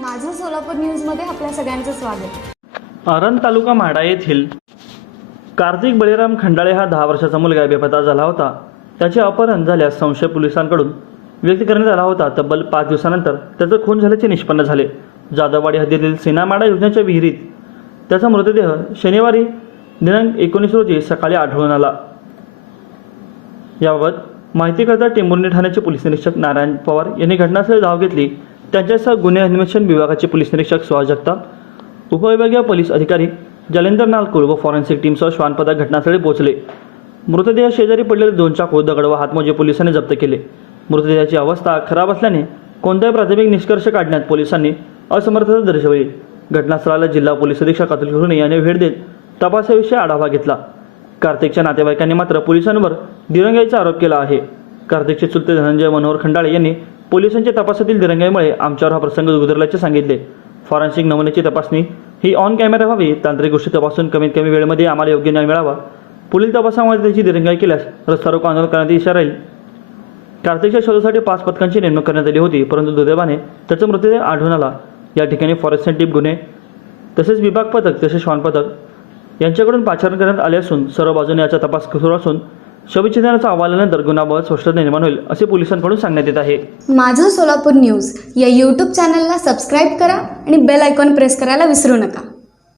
माझं सोलापूर न्यूजमध्ये आपल्या सगळ्यांचं स्वागत. आरण तालुका म्हाडा येथील कार्तिक बळीराम खंडाळे हा दहा वर्षाचा मुलगा बेपत्ता झाला होता. त्याचे अपहरण झाल्यास संशय पोलिसांकडून व्यक्त करण्यात आला होता. तब्बल पाच दिवसानंतर त्याचं खून झाल्याचे निष्पन्न झाले. जाधववाडी हद्दीतील सेनामाडा योजनेच्या विहिरीत त्याचा मृतदेह शनिवारी दिनांक एकोणीस रोजी सकाळी आढळून आला. याबाबत माहिती करता टेंभुर्णी ठाण्याचे पोलीस निरीक्षक नारायण पवार यांनी घटनास्थळी धाव घेतली. त्यांच्यासह गुन्हे अन्वेषण विभागाचे पोलीस निरीक्षक सुहास जगताप उपविभागीय पोलीस अधिकारी जलेंदर नालकुळ व फॉरेन्सिक टीमसह श्वानपदा घटनास्थळी पोहोचले. मृतदेह शेजारी पडलेले दोन चाकू दगड व हातमोजे पोलिसांनी जप्त केले. मृतदेहाची अवस्था खराब असल्याने कोणत्याही प्राथमिक निष्कर्ष काढण्यात पोलिसांनी असमर्थता दर्शवली. घटनास्थळाला जिल्हा पोलीस अधीक्षक अतुल हिरुणे यांनी भेट देत तपासाविषयी आढावा घेतला. कार्तिकच्या नातेवाईकांनी मात्र पोलिसांवर दिरंगाईचा आरोप केला आहे. कार्तिकचे चुलते धनंजय मनोहर खंडाळे यांनी पोलिसांच्या तपासातील दिरंगाईमुळे आमच्यावर हा प्रसंग गुदरल्याचे सांगितले. फॉरेन्सिक नमुन्याची तपासणी ही ऑन कॅमेरा व्हावी तांत्रिक गोष्टी तपासून कमीत कमी वेळेमध्ये आम्हाला योग्य न्याय मिळावा. पुढील तपासामध्ये त्याची दिरंगाई केल्यास रस्ता रोको आंदोलन करण्यात इशारा राहील कार्तिकच्या शोधासाठी पाच पथकांची नेमणूक करण्यात आली होती परंतु दुर्दैवाने त्याचा मृतदेह आढळून आला. या ठिकाणी फॉरेस्ट टीम गुन्हे तसेच विभाग पथक तसेच श्वान पथक यांच्याकडून पाचारण करण्यात आले असून सर्व बाजूने याचा तपास सुरू असून शवविच्छेदनाचा अहवालानंतर गुन्हाबाबत स्पष्टता निर्माण होईल असे पोलिसांकडून सांगण्यात येत आहे. माझं सोलापूर न्यूज या यूट्यूब चॅनलला सबस्क्राईब करा आणि बेल आयकॉन प्रेस करायला विसरू नका.